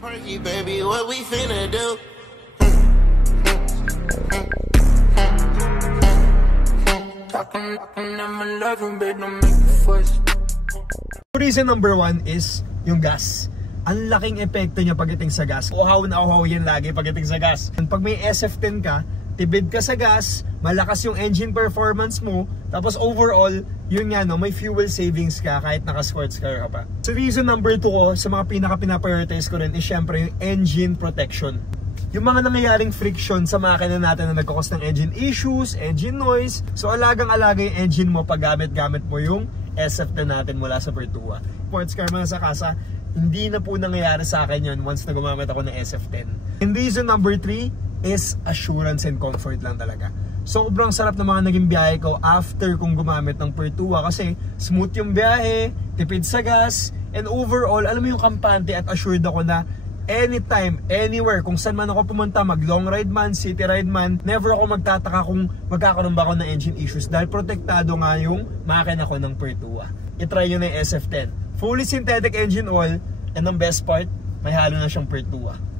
Perky, baby, what we finna do? Reason number 1 is yung gas. Ang laking epekto niya pagdating sa gas. Uhaw na uhaw yan lagi pagdating sa gas. Pag may SF10 ka, tibid ka sa gas, malakas yung engine performance mo, tapos overall, yun nga no, may fuel savings ka kahit naka-sports car ka pa. So reason number 2 ko, sa mga pinaka-pinaprioritize ko rin is syempre yung engine protection. Yung mga nangyayaring friction sa makina natin na nagkakos ng engine issues, engine noise. So alagang-alaga yung engine mo pag gamit-gamit mo yung SF10 natin mula sa Pertua. Sports car mga sa kasa, hindi na po nangyayari sa akin yun once na gumamit ako ng SF10. And reason number 3 is assurance and comfort lang talaga. Sobrang sarap ng mga naging biyahe ko after kong gumamit ng Pertua kasi smooth yung biyahe, tipid sa gas, and overall, alam mo yung kampante at assured ako na anytime, anywhere, kung saan man ako pumunta, mag long ride man, city ride man, never ako magtataka kung magkakaroon ba ako ng engine issues dahil protektado nga yung makina ko ng Pertua. I-try nyo na yung SF10. Fully synthetic engine oil, and ang best part, may halo na siyang Pertua.